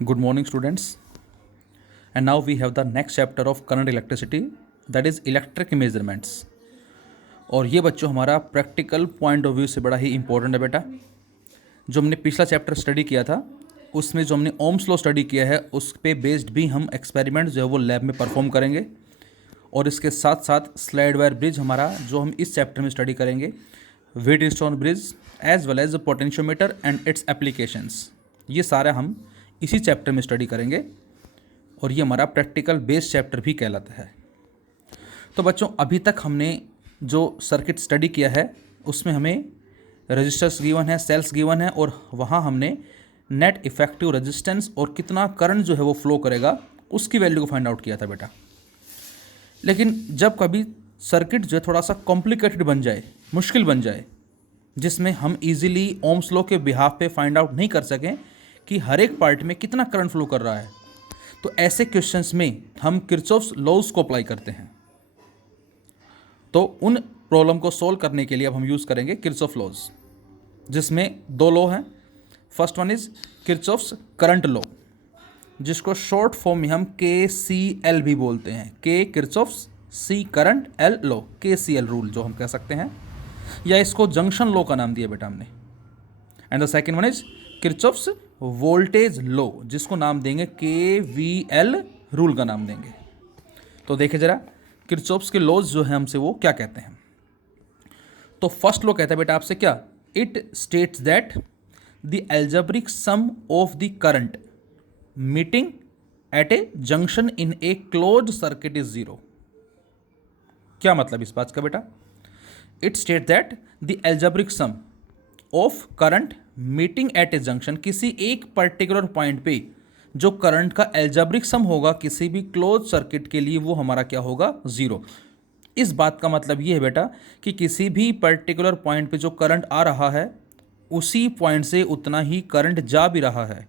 Good morning, students. And now we have the next chapter of current electricity, that is electric measurements. और ये बच्चों हमारा practical point of view से बड़ा ही important है बेटा। जो हमने पिछला चैप्टर स्टडी किया था उसमें जो हमने ओम्स लॉ स्टडी किया है उस पे बेस्ड भी हम एक्सपेरिमेंट जो है वो लैब में परफॉर्म करेंगे। और इसके साथ साथ स्लाइड वायर ब्रिज हमारा जो हम इस चैप्टर में स्टडी करेंगे, Wheatstone bridge as well as potentiometer and its applications, ये सारा हम इसी चैप्टर में स्टडी करेंगे और ये हमारा प्रैक्टिकल बेस्ड चैप्टर भी कहलाता है। तो बच्चों अभी तक हमने जो सर्किट स्टडी किया है उसमें हमें रजिस्टर्स गिवन है, सेल्स गिवन है और वहाँ हमने नेट इफेक्टिव रेजिस्टेंस और कितना करंट जो है वो फ्लो करेगा उसकी वैल्यू को फाइंड आउट किया था बेटा। लेकिन जब कभी सर्किट जो है थोड़ा सा कॉम्प्लिकेटेड बन जाए, मुश्किल बन जाए, जिसमें हम इजीली ओम्स लॉ के बिहाफ पे फाइंड आउट नहीं कर सकें कि हर एक पार्ट में कितना करंट फ्लो कर रहा है, तो ऐसे क्वेश्चंस में हम किरचॉफ्स लॉज को अप्लाई करते हैं। तो उन प्रॉब्लम को सॉल्व करने के लिए अब हम यूज़ करेंगे किरचॉफ लॉज, जिसमें दो लॉ हैं। First one is Kirchhoff's current law, जिसको शॉर्ट फॉर्म में हम KCL भी बोलते हैं। K Kirchhoff's, C current, L law, KCL rule जो हम कह सकते हैं, या इसको जंक्शन लॉ का नाम दिया बेटा हमने। And the second one is Kirchhoff's voltage law, जिसको नाम देंगे KVL रूल का नाम देंगे। तो देखिए जरा किरचॉफ्स के लॉज जो है हमसे वो क्या कहते हैं। तो फर्स्ट लॉ कहता है बेटा आपसे क्या, it states that the algebraic sum of the current meeting at A junction in a closed circuit is zero. क्या मतलब इस बात का बेटा, it state that the algebraic sum of current meeting at A junction, किसी एक particular point पे जो करंट का एल्जेब्रिक सम होगा किसी भी क्लोज सर्किट के लिए वो हमारा क्या होगा, जीरो। इस बात का मतलब ये है बेटा कि किसी भी पर्टिकुलर पॉइंट पे जो करंट आ रहा है उसी पॉइंट से उतना ही करंट जा भी रहा है,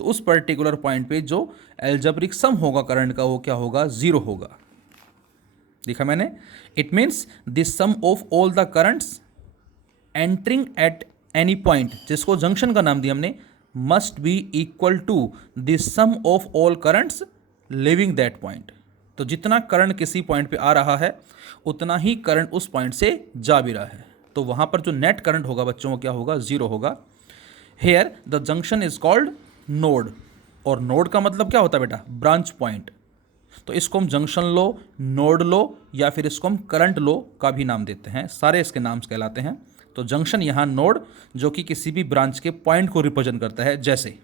तो उस पर्टिकुलर पॉइंट पे जो एल्जेब्रिक सम होगा करंट का वो क्या होगा, जीरो होगा। देखा मैंने, it means the sum of all the currents entering at any point, जिसको जंक्शन का नाम दिया हमने, must be equal to the sum of all currents leaving that point. तो जितना करंट किसी पॉइंट पे आ रहा है उतना ही करंट उस पॉइंट से जा भी रहा है, तो वहाँ पर जो नेट करंट होगा बच्चों वो क्या होगा, जीरो होगा। Here the junction is called node, और नोड का मतलब क्या होता है बेटा, ब्रांच पॉइंट। तो इसको हम जंक्शन लो, नोड लो, या फिर इसको हम करंट लो का भी नाम देते हैं, सारे इसके नाम कहलाते हैं। तो जंक्शन यहाँ नोड जो कि किसी भी ब्रांच के पॉइंट को रिप्रेजेंट करता है। जैसे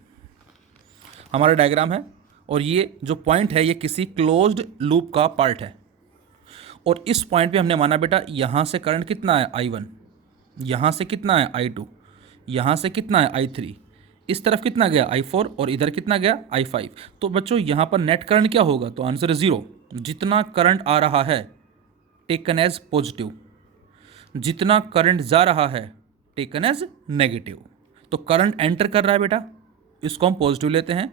हमारा डायग्राम है और ये जो पॉइंट है ये किसी क्लोज्ड लूप का पार्ट है, और इस पॉइंट पे हमने माना बेटा यहाँ से करंट कितना है, I1, यहाँ से कितना है I2, यहाँ से कितना है I3, इस तरफ कितना गया I4 और इधर कितना गया I5। तो बच्चों यहाँ पर नेट करंट क्या होगा, तो आंसर है जीरो। जितना करंट आ रहा है टेकन एज पॉजिटिव, जितना करंट जा रहा है टेकन एज नेगेटिव। तो करंट एंटर कर रहा है बेटा, इसको हम पॉजिटिव लेते हैं,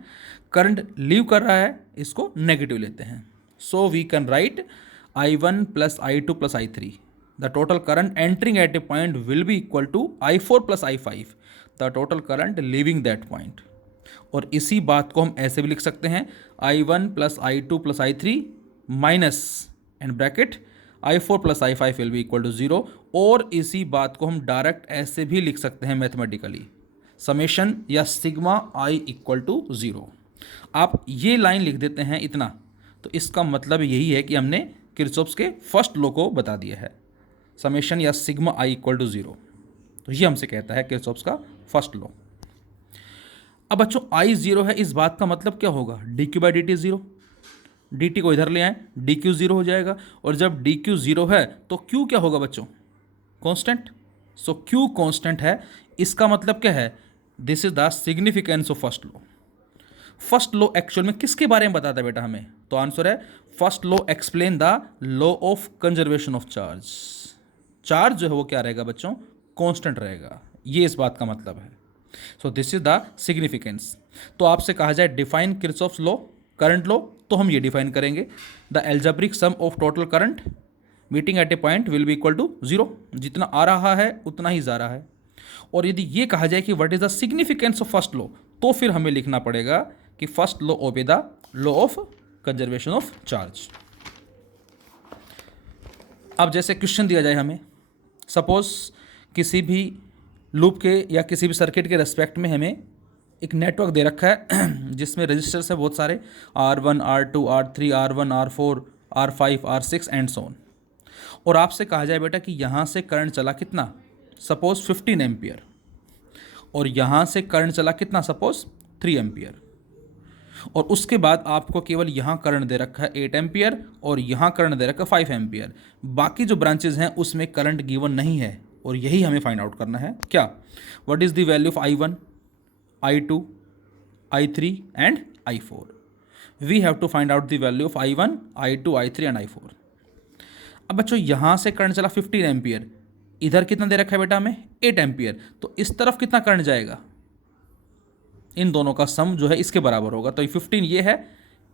करंट लीव कर रहा है इसको नेगेटिव लेते हैं। So we can write I1 plus I2 plus I3, the total current entering at a point will be equal to I4 plus I5, the total current leaving that point. और इसी बात को हम ऐसे भी लिख सकते हैं, I1 plus I2 plus I3 minus and bracket I4 plus I5 will be equal to zero. और इसी बात को हम डायरेक्ट ऐसे भी लिख सकते हैं मैथमेटिकली, समेशन या sigma I equal to zero. आप ये लाइन लिख देते हैं इतना, तो इसका मतलब यही है कि हमने किरचॉफ्स के फर्स्ट लॉ को बता दिया है, समेशन या sigma I equal to zero. तो ये हमसे कहता है किरचॉफ्स का फर्स्ट लॉ। अब बच्चों I जीरो है, इस बात का मतलब क्या होगा, dq by dt zero. dt को इधर ले आए, dq जीरो हो जाएगा, और जब dq जीरो है तो q क्या होगा बच्चों, कांस्टेंट। सो q कांस्टेंट है, इसका मतलब क्या है, this is the significance of first law. First law actual में किसके बारे में बताता है बेटा हमें, तो आंसर है first law explain the law of conservation of charge. Charge जो है वो क्या रहेगा बच्चों, कांस्टेंट रहेगा, ये इस बात का मतलब है। So this is the significance. तो आपसे कहा जाए define Kirchhoff's law, current law, तो हम ये डिफाइन करेंगे, the algebraic sum of total current meeting at a point will be equal to zero, जितना आ रहा है उतना ही जा रहा है। और यदि ये कहा जाए कि what is the significance of first law, तो फिर हमें लिखना पड़ेगा कि first law obey the law of conservation of charge. अब जैसे क्वेश्चन दिया जाए हमें, सपोज किसी भी लूप के या किसी भी सर्किट के रेस्पेक्ट में हमें एक नेटवर्क दे रखा है जिसमें रजिस्टर्स है बहुत सारे, R1, R2, R3, R1, R4, R5, R6 and so on. और आपसे कहा जाए बेटा कि यहाँ से करंट चला कितना, सपोज 15 एम्पियर, और यहाँ से करंट चला कितना, सपोज 3 एम्पियर, और उसके बाद आपको केवल यहाँ करंट दे रखा है 8 एम्पियर और यहाँ करंट दे रखा है 5 एम्पियर। बाकी जो ब्रांचेज हैं उसमें करंट गिवन नहीं है, और यही हमें फाइंड आउट करना है। क्या, what is the value of I1, I2, I3 and I4। We have to find out the value of I1, I2, I3 and I4। अब बच्चों यहाँ से करंट चला 15 एम्पियर, इधर कितना दे रखा है बेटा हमें 8 एम्पियर, तो इस तरफ कितना करंट जाएगा, इन दोनों का सम जो है इसके बराबर होगा। तो 15 ये है,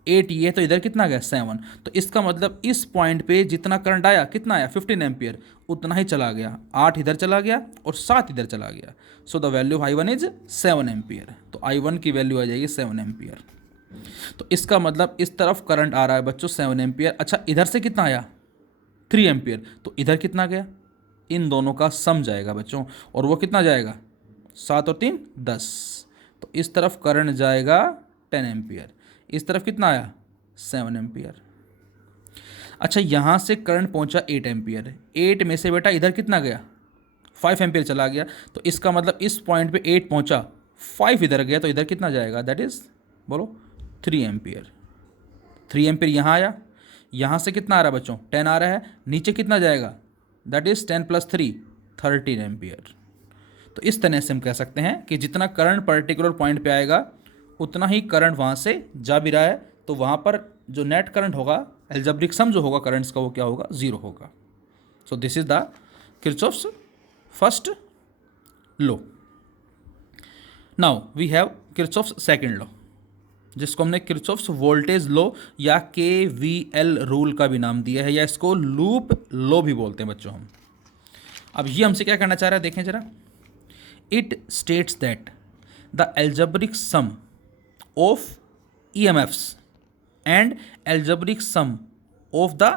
8 ये है, तो इधर कितना गया 7। तो इसका मतलब इस पॉइंट पे जितना करंट आया, कितना आया 15 एम्पियर, उतना ही चला गया, 8 इधर चला गया और 7 इधर चला गया। So the value of I1 is 7 ampere. तो I1 की वैल्यू आ जाएगी 7 एम्पियर। तो इसका मतलब इस तरफ करंट आ रहा है बच्चों 7 एम्पियर। अच्छा, इधर से कितना आया 3 एम्पियर, तो इधर कितना गया, इन दोनों का सम जाएगा बच्चों, और वो कितना जाएगा 7 और 3 10। तो इस तरफ करंट जाएगा 10 एम्पियर, इस तरफ कितना आया 7 एम्पियर। अच्छा, यहाँ से करंट पहुँचा 8 एम्पियर, 8 में से बेटा इधर कितना गया 5 एम्पियर चला गया, तो इसका मतलब इस पॉइंट पे 8 पहुँचा, 5 इधर गया, तो इधर कितना जाएगा, दैट इज़ बोलो 3 एम्पियर। 3 एम्पियर यहाँ आया, यहाँ से कितना आ रहा है बच्चों 10 आ रहा है, नीचे कितना जाएगा, दैट इज़ 10 + 3 13 एम्पियर। तो इस तरह से हम कह सकते हैं कि जितना करंट पर्टिकुलर पॉइंट पे आएगा उतना ही करंट वहाँ से जा भी रहा है, तो वहाँ पर जो नेट करंट होगा, एल्जेब्रिक सम जो होगा करंट्स का, वो क्या होगा 0 होगा। So this is the Kirchhoff's first law. Now we have Kirchhoff's second law, जिसको हमने किरचॉफ्स वोल्टेज लॉ या KVL रूल का भी नाम दिया है, या इसको लूप लॉ भी बोलते हैं बच्चों हम। अब ये हमसे क्या करना चाह रहा है, देखें जरा। It states that the algebraic sum of EMFs and algebraic sum of the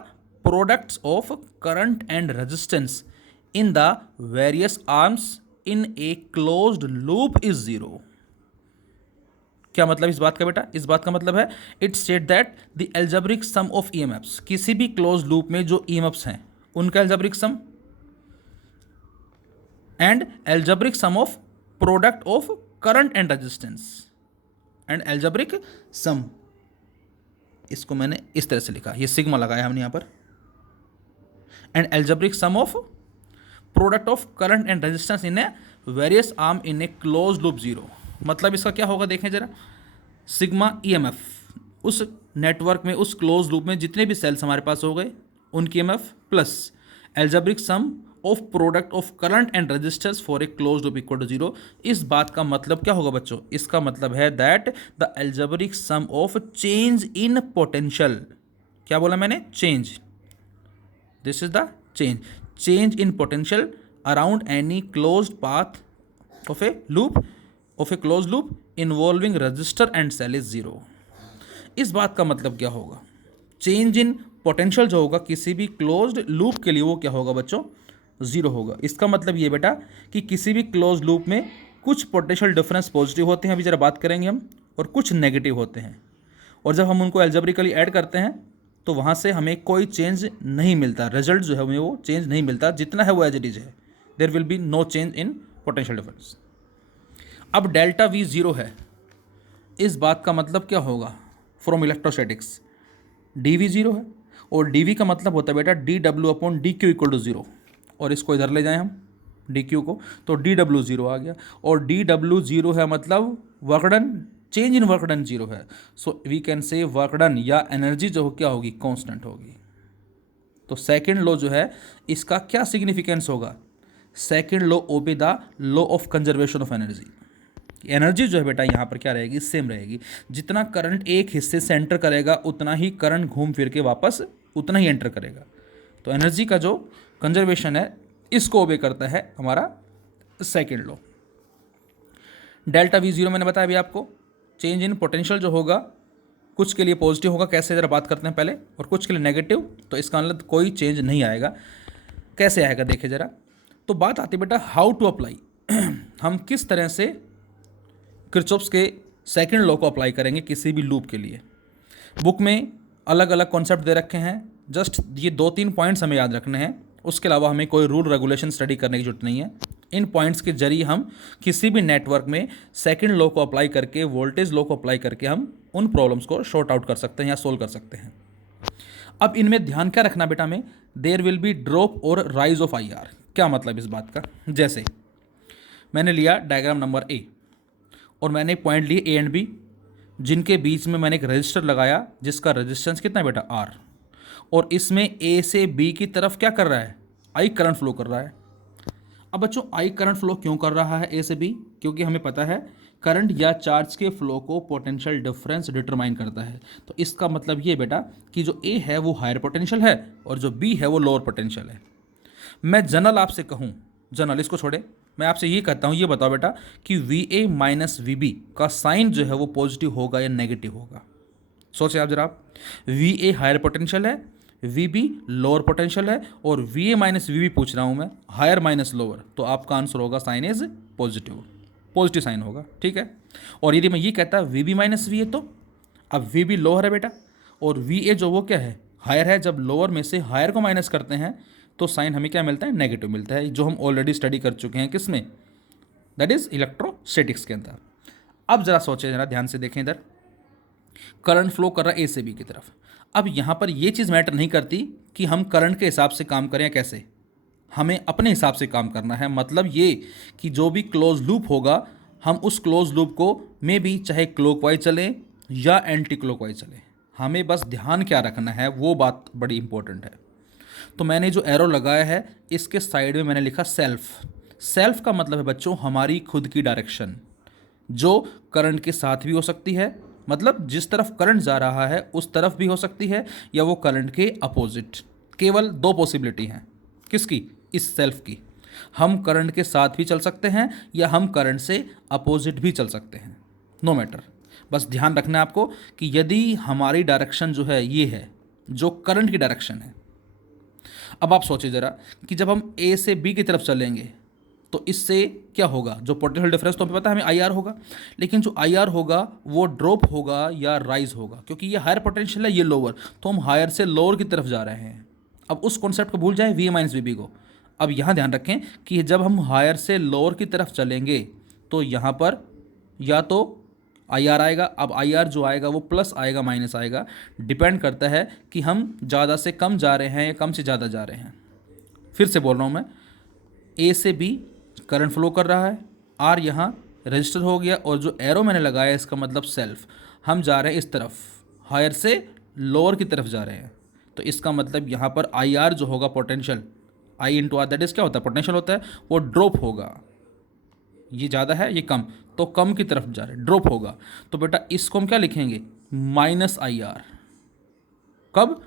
products of current and resistance in the various arms in a closed loop is 0। क्या मतलब इस बात का बेटा, इस बात का मतलब है it state that the algebraic sum of EMFs, किसी भी क्लोज लूप में जो EMFs हैं उनका algebraic sum, and algebraic sum of product of current and resistance, and algebraic sum, इसको मैंने इस तरह से लिखा, ये सिग्मा लगाया हमने यहाँ पर, and algebraic sum of product of current and resistance in A various arm in A close loop 0। मतलब इसका क्या होगा देखें जरा, सिग्मा EMF उस नेटवर्क में, उस क्लोज लूप में जितने भी सेल्स हमारे पास हो गए उनकी EMF plus algebraic sum of product of current and resistance for a close loop equal to 0। इस बात का मतलब क्या होगा बच्चों, इसका मतलब है that the algebraic sum of change in potential, क्या बोला मैंने, change, this is the change in potential around any closed path of a loop, of a close loop involving resistor and cell is 0। इस बात का मतलब क्या होगा, change in potential जो होगा किसी भी क्लोज्ड लूप के लिए वो क्या होगा बच्चों 0 होगा। इसका मतलब ये बेटा कि किसी भी क्लोज लूप में कुछ पोटेंशियल डिफरेंस पॉजिटिव होते हैं, अभी जरा बात करेंगे हम, और कुछ नेगेटिव होते हैं, और जब हम उनको एल्जेब्रिकली ऐड करते हैं तो वहाँ से हमें कोई चेंज नहीं मिलता, रिजल्ट जो है हमें वो चेंज नहीं मिलता, जितना है वो एज इट इज है, there will be no change in potential difference. अब डेल्टा V 0 है, इस बात का मतलब क्या होगा, फ्रॉम इलेक्ट्रोस्टैटिक्स dV 0 है, और dV का मतलब होता है बेटा dW/dQ = 0, और इसको इधर ले जाएं हम dQ को, तो dW 0 आ गया, और dW 0 है मतलब work done, change in work done 0 है। So we can say work done या एनर्जी जो क्या होगी कांस्टेंट होगी। तो सेकंड लॉ जो है इसका क्या सिग्निफिकेंस होगा, second law obey the law of conservation of energy. Energy जो है बेटा यहाँ पर क्या रहेगी, सेम रहेगी, जितना करंट एक हिस्से से एंटर करेगा उतना ही करंट घूम फिर के वापस उतना ही एंटर करेगा। तो एनर्जी का जो कंजर्वेशन है इसको ओबे करता है हमारा सेकेंड लॉ। डेल्टा V 0 मैंने बताया अभी आपको, चेंज इन पोटेंशियल जो होगा कुछ के लिए पॉजिटिव होगा, कैसे ज़रा बात करते हैं पहले, और कुछ के लिए नेगेटिव, तो इसका मतलब कोई चेंज नहीं आएगा। कैसे आएगा देखिए ज़रा। तो बात आती है बेटा हाउ टू अप्लाई हम किस तरह से किरचॉफ्स के सेकंड लॉ को अप्लाई करेंगे किसी भी लूप के लिए। बुक में अलग अलग कॉन्सेप्ट दे रखे हैं, जस्ट ये 2-3 पॉइंट्स हमें याद रखने हैं, उसके अलावा हमें कोई रूल रेगुलेशन स्टडी करने की जरूरत नहीं है। इन पॉइंट्स के जरिए हम किसी भी नेटवर्क में सेकंड लॉ को अप्लाई करके, वोल्टेज लॉ को अप्लाई करके हम उन प्रॉब्लम्स को शॉर्ट आउट कर सकते हैं या सोल्व कर सकते हैं। अब इनमें ध्यान क्या रखना बेटा में, देयर विल बी ड्रॉप और राइज ऑफ आई आर। क्या मतलब इस बात का, जैसे मैंने लिया डायग्राम नंबर ए और मैंने पॉइंट लिए ए एंड बी, जिनके बीच में मैंने एक रजिस्टर लगाया जिसका रेजिस्टेंस कितना है बेटा आर, और इसमें ए से बी की तरफ क्या कर रहा है, आई करंट फ्लो कर रहा है। अब बच्चों आई करंट फ्लो क्यों कर रहा है ए से बी, क्योंकि हमें पता है करंट या चार्ज के फ्लो को पोटेंशियल डिफरेंस डिटरमाइन करता है। तो इसका मतलब ये बेटा कि जो ए है वो हायर पोटेंशियल है और जो बी है वो लोअर पोटेंशियल है। मैं जनरल आपसे कहूँ, जनरल इसको छोड़े, मैं आपसे ये कहता हूँ, ये बताओ बेटा कि V A minus V B का साइन जो है वो पॉजिटिव होगा या नेगेटिव होगा। सोचिए आप जरा, वी ए हायर पोटेंशियल है, वी बी लोअर पोटेंशियल है, और V A minus V B पूछ रहा हूँ मैं, हायर माइनस लोअर, तो आपका आंसर होगा sign is positive, positive sign होगा, ठीक है। और यदि मैं ये कहता V B minus V A, तो अब वी बी लोअर है बेटा और वी ए जो वो क्या है, हायर है। जब लोअर में से हायर को माइनस करते हैं तो साइन हमें क्या मिलता है, नेगेटिव मिलता है, जो हम ऑलरेडी स्टडी कर चुके हैं किस में, दैट इज इलेक्ट्रोस्टैटिक्स के अंदर। अब जरा सोचें, जरा ध्यान से देखें, इधर करंट फ्लो कर रहा है ए से बी की तरफ। अब यहाँ पर ये चीज़ मैटर नहीं करती कि हम करंट के हिसाब से काम करें या कैसे, हमें अपने हिसाब से काम करना है। मतलब ये कि जो भी क्लोज लूप होगा हम उस क्लोज लूप को में भी चाहे क्लॉकवाइज चलें या एंटी क्लॉकवाइज चलें, हमें बस ध्यान क्या रखना है वो बात बड़ी इंपॉर्टेंट है। तो मैंने जो एरो लगाया है इसके साइड में मैंने लिखा सेल्फ। सेल्फ का मतलब है बच्चों हमारी खुद की डायरेक्शन, जो करंट के साथ भी हो सकती है, मतलब जिस तरफ करंट जा रहा है उस तरफ भी हो सकती है, या वो करंट के अपोजिट। केवल 2 पॉसिबिलिटी हैं, किसकी, इस सेल्फ की। हम करंट के साथ भी चल सकते हैं या हम करंट से अपोजिट भी चल सकते हैं, नो मैटर। बस ध्यान रखना है आपको कि यदि हमारी डायरेक्शन जो है ये है जो करंट की डायरेक्शन है। अब आप सोचिए ज़रा कि जब हम ए से बी की तरफ चलेंगे तो इससे क्या होगा, जो पोटेंशियल डिफरेंस तो हमें पता है हमें आई आर होगा, लेकिन जो आई आर होगा वो ड्रॉप होगा या राइज होगा, क्योंकि ये हायर पोटेंशियल है ये लोअर, तो हम हायर से लोअर की तरफ जा रहे हैं। अब उस कॉन्सेप्ट को भूल जाए V A minus V B को। अब यहाँ ध्यान रखें कि जब हम हायर से लोअर की तरफ चलेंगे तो यहाँ पर या तो आई आर आएगा। अब आई आर जो आएगा वो प्लस आएगा माइनस आएगा, डिपेंड करता है कि हम ज़्यादा से कम जा रहे हैं या कम से ज़्यादा जा रहे हैं। फिर से बोल रहा हूँ मैं, ए से बी करंट फ्लो कर रहा है, आर यहाँ रजिस्टर हो गया, और जो एरो मैंने लगाया इसका मतलब सेल्फ, हम जा रहे हैं इस तरफ, हायर से लोअर की तरफ जा रहे हैं। तो इसका मतलब यहाँ पर आई आर जो होगा potential, I into R that is क्या होता है, पोटेंशियल होता है, वो ड्रॉप होगा। ये ज़्यादा है ये कम, तो कम की तरफ जा रहे हैं, ड्रॉप होगा। तो बेटा इसको हम क्या लिखेंगे, माइनस आई आर। कब,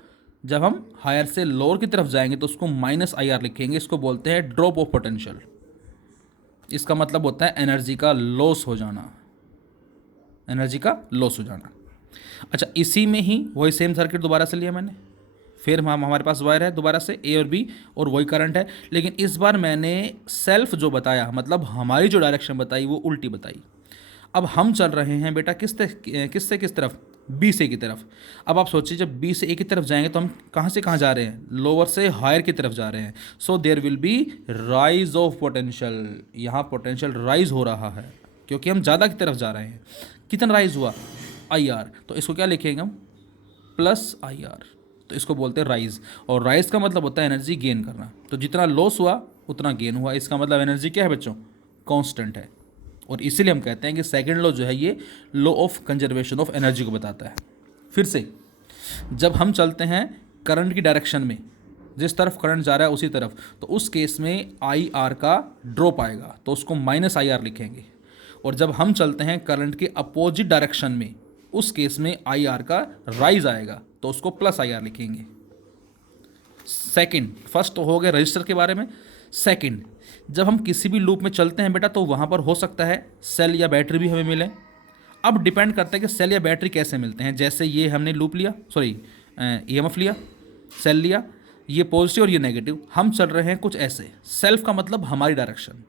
जब हम हायर से लोअर की तरफ जाएंगे तो उसको माइनस आई आर लिखेंगे, इसको बोलते हैं ड्रॉप ऑफ पोटेंशियल। इसका मतलब होता है एनर्जी का लॉस हो जाना, एनर्जी का लॉस हो जाना। अच्छा, इसी में ही वही सेम सर्किट दोबारा से लिया मैंने, फिर हम हमारे पास वायर है दोबारा से ए और बी और वही करंट है, लेकिन इस बार मैंने सेल्फ जो बताया, मतलब हमारी जो डायरेक्शन बताई वो उल्टी बताई। अब हम चल रहे हैं बेटा किस तरफ, बी से की तरफ। अब आप सोचिए जब बी से ए की तरफ जाएंगे तो हम कहाँ से कहाँ जा रहे हैं, लोअर से हायर की तरफ जा रहे हैं। So there will be rise of potential, यहाँ पोटेंशियल राइज हो रहा है क्योंकि हम ज़्यादा की तरफ जा रहे हैं। कितना राइज हुआ, आई आर, तो इसको क्या लिखेंगे हम, प्लस आई आर, तो इसको बोलते हैं राइज। और राइज का मतलब होता है एनर्जी गेन करना, तो जितना लॉस हुआ उतना गेन हुआ, इसका मतलब एनर्जी क्या है बच्चों, कांस्टेंट है। और इसीलिए हम कहते हैं कि सेकंड लॉ जो है ये law of conservation of energy को बताता है। फिर से जब हम चलते हैं करंट की डायरेक्शन में, जिस तरफ करंट जा रहा है उसी तरफ, तो उस केस में आई आर का ड्रॉप आएगा तो उसको माइनस आई आर लिखेंगे। और जब हम चलते हैं करंट के अपोजिट डायरेक्शन में, उस केस में आई आर का राइज आएगा तो उसको प्लस आई आर लिखेंगे। सेकंड, फर्स्ट तो हो गया रजिस्टर के बारे में। सेकंड, जब हम किसी भी लूप में चलते हैं बेटा तो वहाँ पर हो सकता है सेल या बैटरी भी हमें मिले। अब डिपेंड करता है कि सेल या बैटरी कैसे मिलते हैं। जैसे ये हमने लूप लिया, सॉरी ईएमएफ लिया, सेल लिया, ये पॉजिटिव और ये नेगेटिव, हम चल रहे हैं कुछ ऐसे। सेल्फ का मतलब हमारी डायरेक्शन,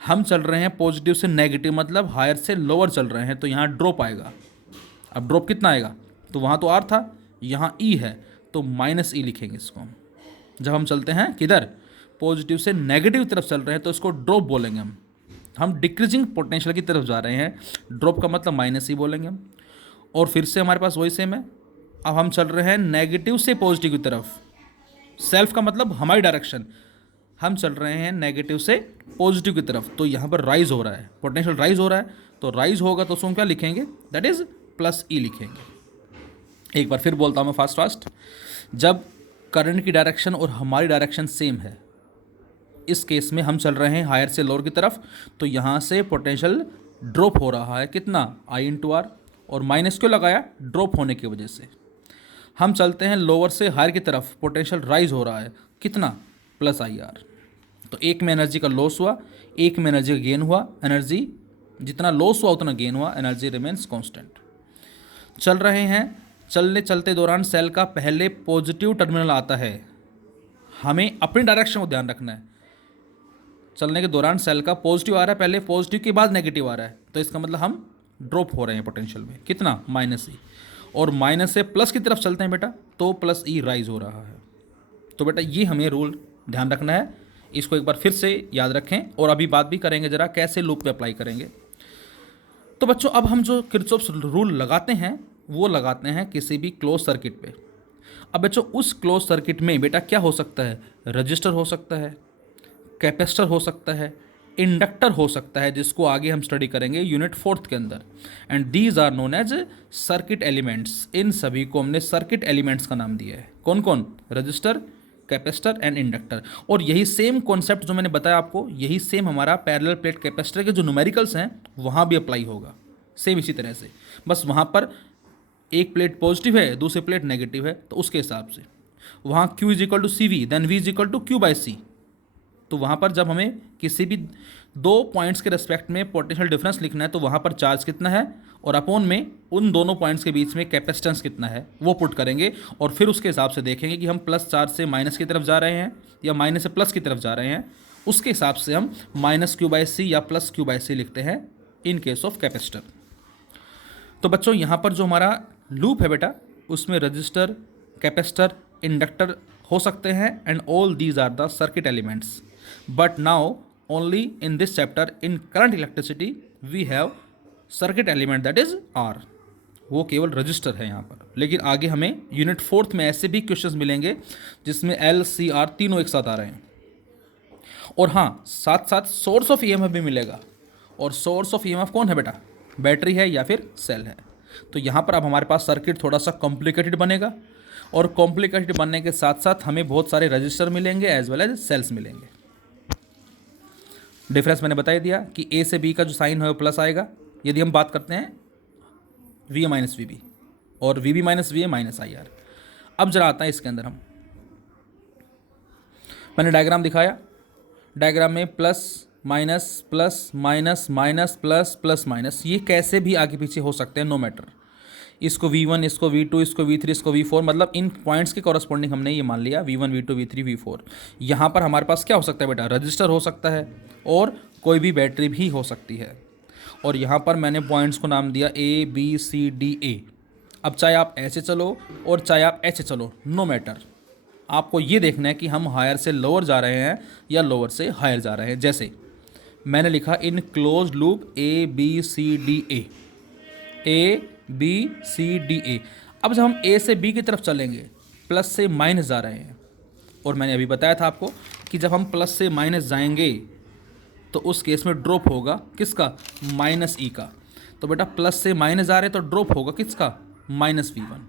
हम चल रहे हैं पॉजिटिव से नेगेटिव, मतलब हायर से लोअर चल रहे हैं, तो यहाँ ड्रॉप आएगा। अब ड्रॉप कितना आएगा, तो वहाँ तो आर था, यहाँ ई है, तो माइनस ई लिखेंगे इसको हम। जब हम चलते हैं किधर, पॉजिटिव से नेगेटिव तरफ चल रहे हैं, तो इसको ड्रॉप बोलेंगे हम डिक्रीजिंग पोटेंशियल की तरफ जा रहे हैं, ड्रॉप का मतलब माइनस ई बोलेंगे हम। और फिर से हमारे पास वही सेम है, अब हम चल रहे हैं नेगेटिव से पॉजिटिव की तरफ, सेल्फ का मतलब हमारी डायरेक्शन, हम चल रहे हैं नेगेटिव से पॉजिटिव की तरफ, तो यहाँ पर राइज हो रहा है, पोटेंशियल राइज हो रहा है, तो राइज होगा तो उसको हम क्या लिखेंगे, दैट इज प्लस ई लिखेंगे। एक बार फिर बोलता हूँ मैं फास्ट, जब करंट की डायरेक्शन और हमारी डायरेक्शन सेम है, इस केस में हम चल रहे हैं हायर से लोअर की तरफ, तो यहाँ से पोटेंशियल ड्रॉप हो रहा है, कितना, आई इंटू आर, और माइनस क्यों लगाया, ड्रॉप होने की वजह से। हम चलते हैं लोअर से हायर की तरफ, पोटेंशियल राइज हो रहा है, कितना, प्लस आई आर। तो एक में एनर्जी का लॉस हुआ, एक में एनर्जी का गेन हुआ, एनर्जी जितना लॉस हुआ उतना गेन हुआ, एनर्जी रिमेन्स कांस्टेंट। चल रहे हैं, चलने चलते दौरान सेल का पहले पॉजिटिव टर्मिनल आता है, हमें अपनी डायरेक्शन को ध्यान रखना है। चलने के दौरान सेल का पॉजिटिव आ रहा है, पहले पॉजिटिव के बाद नेगेटिव आ रहा है, तो इसका मतलब हम ड्रॉप हो रहे हैं पोटेंशियल में, कितना, माइनस ई। और माइनस से प्लस की तरफ चलते हैं बेटा, तो प्लस ई राइज हो रहा है। तो बेटा ये हमें रूल ध्यान रखना है, इसको एक बार फिर से याद रखें, और अभी बात भी करेंगे जरा कैसे लूप पे अप्लाई करेंगे। तो बच्चों अब हम जो किरचॉफ्स रूल लगाते हैं वो लगाते हैं किसी भी क्लोज सर्किट पे। अब बच्चों उस क्लोज सर्किट में बेटा क्या हो सकता है, रजिस्टर हो सकता है, कैपेसिटर हो सकता है, इंडक्टर हो सकता है, जिसको आगे हम स्टडी करेंगे यूनिट 4th के अंदर, and these are known as circuit elements. इन सभी को हमने सर्किट एलिमेंट्स का नाम दिया है। कौन कौन, रजिस्टर, कैपेसिटर एंड इंडक्टर। और यही सेम कॉन्सेप्ट जो मैंने बताया आपको, यही सेम हमारा पैरेलल प्लेट कैपेसिटर के जो न्यूमेरिकल्स हैं वहाँ भी अप्लाई होगा, सेम इसी तरह से। बस वहाँ पर एक प्लेट पॉजिटिव है, दूसरी प्लेट नेगेटिव है, तो उसके हिसाब से वहाँ Q is equal to C V, then V is equal to Q by C. तो वहाँ पर जब हमें किसी भी दो पॉइंट्स के रेस्पेक्ट में पोटेंशियल डिफरेंस लिखना है, तो वहाँ पर चार्ज कितना है और अपोन में उन दोनों पॉइंट्स के बीच में कैपेसिटेंस कितना है वो पुट करेंगे, और फिर उसके हिसाब से देखेंगे कि हम प्लस चार्ज से माइनस की तरफ जा रहे हैं या माइनस से प्लस की तरफ जा रहे हैं। उसके हिसाब से हम माइनस क्यू बाई सी या प्लस क्यू बाई सी लिखते हैं इन केस ऑफ कैपेसिटर। तो बच्चों यहाँ पर जो हमारा लूप है बेटा, उसमें रजिस्टर, कैपेसिटर, इंडक्टर हो सकते हैं, and all these are the circuit elements. But now only in this chapter in current electricity we have circuit element that is R, वो केवल रजिस्टर है यहाँ पर। लेकिन आगे हमें यूनिट 4th में ऐसे भी क्वेश्चंस मिलेंगे जिसमें एल, सी, आर तीनों एक साथ आ रहे हैं। और हाँ, साथ साथ सोर्स ऑफ ईएमएफ भी मिलेगा। और सोर्स ऑफ ईएमएफ कौन है बेटा, बैटरी है या फिर सेल है। तो यहाँ पर अब हमारे पास सर्किट थोड़ा सा कॉम्प्लिकेटेड बनेगा, और कॉम्प्लिकेटेड बनने के साथ साथ हमें बहुत सारे रजिस्टर मिलेंगे एज वेल एज सेल्स मिलेंगे। डिफरेंस मैंने बता दिया कि ए से बी का जो साइन है वो प्लस आएगा यदि हम बात करते हैं V A minus V B, और V B minus V A minus I R. अब जरा आता है इसके अंदर हम, मैंने डायग्राम दिखाया, डायग्राम में plus minus plus minus minus plus plus minus, ये कैसे भी आगे पीछे हो सकते हैं, नो मैटर। इसको V1, इसको V2, इसको V3, इसको V4, मतलब इन पॉइंट्स के कॉरस्पॉन्डिंग हमने ये मान लिया V1, V2, V3, V4। यहाँ पर हमारे पास क्या हो सकता है बेटा, रजिस्टर हो सकता है और कोई भी बैटरी भी हो सकती है। और यहाँ पर मैंने पॉइंट्स को नाम दिया A, B, C, D, A। अब चाहे आप ऐसे चलो और चाहे आप ऐसे चलो, नो मैटर, आपको ये देखना है कि हम हायर से लोअर जा रहे हैं या लोअर से हायर जा रहे हैं। जैसे मैंने लिखा in close loop A, B, C, D, A, A, B, C, D, A। अब जब हम A से B की तरफ चलेंगे, प्लस से माइनस जा रहे हैं, और मैंने अभी बताया था आपको कि जब हम प्लस से माइनस जाएंगे तो उस केस में ड्रॉप होगा किसका, माइनस ई का। तो बेटा प्लस से माइनस जा रहे हैं तो ड्रॉप होगा किसका, माइनस V1।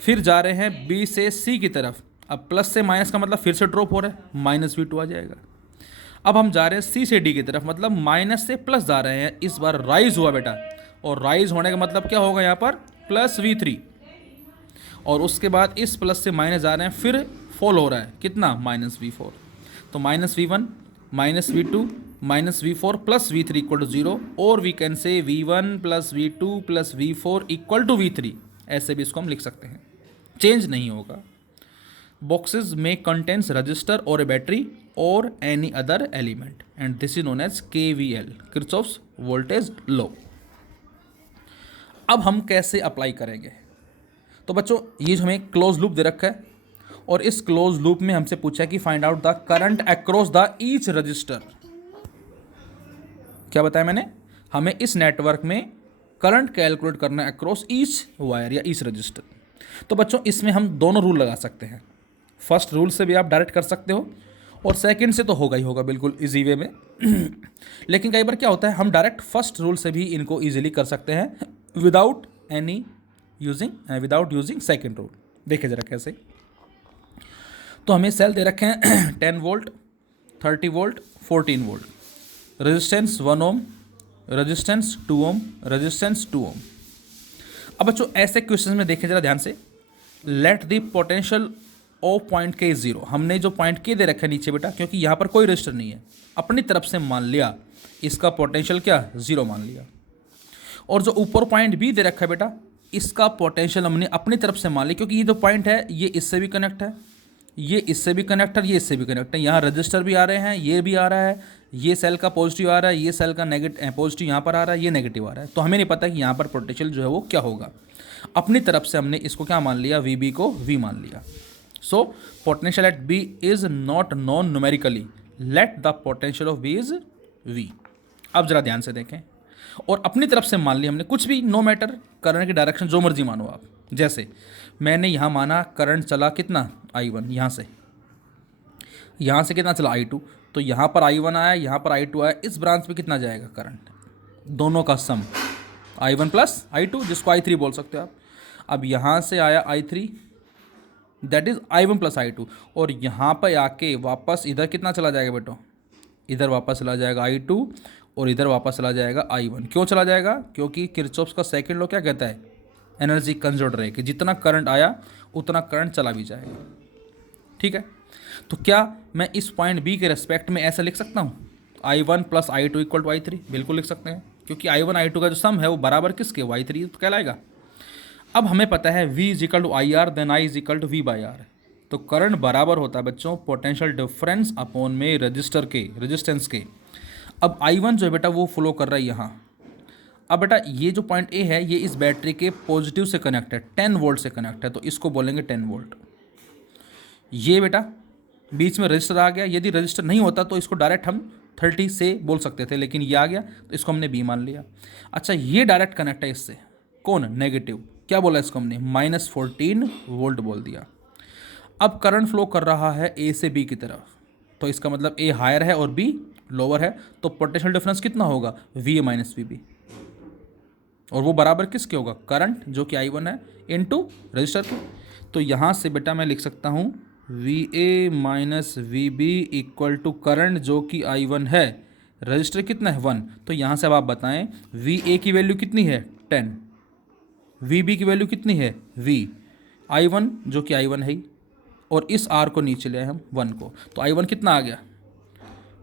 फिर जा रहे हैं B से C की तरफ, अब प्लस से माइनस का मतलब फिर से ड्रॉप हो रहा है, माइनस V2 आ जाएगा। अब हम जा रहे हैं C से D की तरफ, मतलब माइनस से प्लस जा रहे हैं, इस बार राइज हुआ बेटा, और राइज होने का मतलब क्या होगा यहाँ पर, प्लस V3। और उसके बाद इस प्लस से माइनस जा रहे हैं, फिर फॉल हो रहा है कितना, माइनस V4। तो minus V1 minus V2 minus V4 plus V3 equal to 0, और वी कैन से V1 plus V2 plus V4 equal to V3, ऐसे भी इसको हम लिख सकते हैं, चेंज नहीं होगा। Boxes may contains resistor or a battery or any other element, and this is known as KVL, Kirchhoff's voltage law। अब हम कैसे अप्लाई करेंगे? तो बच्चों ये जो हमें क्लोज लूप दे रखा है, और इस क्लोज लूप में हमसे पूछा है कि find out the current across the each resistor. क्या बताया मैंने? हमें इस नेटवर्क में करंट कैलकुलेट करना है अक्रॉस ईच वायर या ईच रजिस्टर। तो बच्चों इसमें हम दोनों रूल लगा सकते हैं। फर्स्ट रूल से भी आप डायरेक्ट कर सकते हो, और सेकंड से तो होगा ही होगा बिल्कुल इजी वे में। लेकिन कई बार क्या होता है, हम डायरेक्ट फर्स्ट रूल से भी इनको इजीली कर सकते हैं विदाउट यूजिंग सेकंड रूल। देखिए जरा कैसे। तो हमें सेल दे रखे हैं 10 वोल्ट, 30 वोल्ट, 14 वोल्ट, रेजिस्टेंस 1 ओम, रेजिस्टेंस 2 ओम, रेजिस्टेंस 2 ओम। अब बच्चों ऐसे क्वेश्चन में देखें जरा ध्यान से, late the potential of point के 0। हमने जो पॉइंट के दे रखा है नीचे बेटा, क्योंकि यहाँ पर कोई रजिस्टर नहीं है, अपनी तरफ से मान लिया इसका पोटेंशियल क्या 0 मान लिया। और जो ऊपर पॉइंट बी दे रखा है बेटा, इसका पोटेंशियल हमने अपनी तरफ से मान लिया, क्योंकि ये जो पॉइंट है ये इससे भी कनेक्ट है, ये इससे भी कनेक्ट है, ये इससे भी कनेक्ट है। यहाँ रजिस्टर भी आ रहे हैं, ये भी आ रहा है, ये सेल का पॉजिटिव आ रहा है, ये सेल का नेगेटिव पॉजिटिव यहाँ पर आ रहा है, ये नेगेटिव आ रहा है। तो हमें नहीं पता कि यहाँ पर पोटेंशियल जो है वो क्या होगा। अपनी तरफ से हमने इसको क्या मान लिया, वी बी को वी मान लिया। So potential at B is not known numerically, let the potential of B is V. अब जरा ध्यान से देखें, और अपनी तरफ से मान लिया हमने कुछ भी, नो मैटर करंट की डायरेक्शन जो मर्जी मानो आप। जैसे मैंने यहाँ माना करंट चला कितना I1, यहाँ से कितना चला I2, तो यहाँ पर I1 आया, यहाँ पर I2 आया, इस ब्रांच पे कितना जाएगा करंट, दोनों का सम I1 प्लस I2, जिसको I3 बोल सकते हो आप। अब यहाँ से आया I3, that is I1 plus I2, और यहाँ पर आके वापस इधर कितना चला जाएगा बेटो, इधर वापस चला जाएगा I2, और इधर वापस चला जाएगा I1। क्यों चला जाएगा? क्योंकि किरचॉफ्स का सेकंड लॉ क्या कहता है, एनर्जी कंजर्व है, कि जितना करंट आया उतना करंट चला भी जाएगा। ठीक है, तो क्या मैं इस पॉइंट बी के रेस्पेक्ट में ऐसा लिख सकता हूँ, I1 plus I2 equal to I3? बिल्कुल लिख सकते हैं, क्योंकि I1 I2 का जो सम है वो बराबर किसके, Y3 तो कहलाएगा। अब हमें पता है V is equal to I R, then I is equal to V by R. तो करंट बराबर होता है बच्चों पोटेंशियल डिफरेंस अपॉन में रजिस्टर के रेजिस्टेंस के। अब I1 जो है बेटा वो फ्लो कर रहा है यहाँ। अब बेटा ये जो पॉइंट ए है ये इस बैटरी के पॉजिटिव से कनेक्ट है, 10 वोल्ट से कनेक्ट है, तो इसको बोलेंगे 10 वोल्ट। ये बेटा बीच में रजिस्टर आ गया, यदि रजिस्टर नहीं होता तो इसको डायरेक्ट हम 30 से बोल सकते थे, लेकिन ये आ गया तो इसको हमने बी मान लिया। अच्छा ये डायरेक्ट कनेक्ट है इससे, कौन, नेगेटिव, क्या बोला इसको हमने, -14 वोल्ट बोल दिया। अब करंट फ्लो कर रहा है ए से बी की तरफ, तो इसका मतलब ए हायर है और बी लोअर है, तो पोटेंशियल डिफरेंस कितना होगा, वी माइनस वी बी, और वो बराबर किसके होगा, करंट जो कि I1 है इनटू रजिस्टर के। तो यहाँ से बेटा मैं लिख सकता हूँ VA minus VB equal to current जो कि I1 है, रजिस्टर कितना है 1। तो यहाँ से अब आप बताएं VA की वैल्यू कितनी है 10, VB की वैल्यू कितनी है V, I1 जो कि I1 है ही, और इस R को नीचे ले आए हम 1 को, तो I1 कितना आ गया,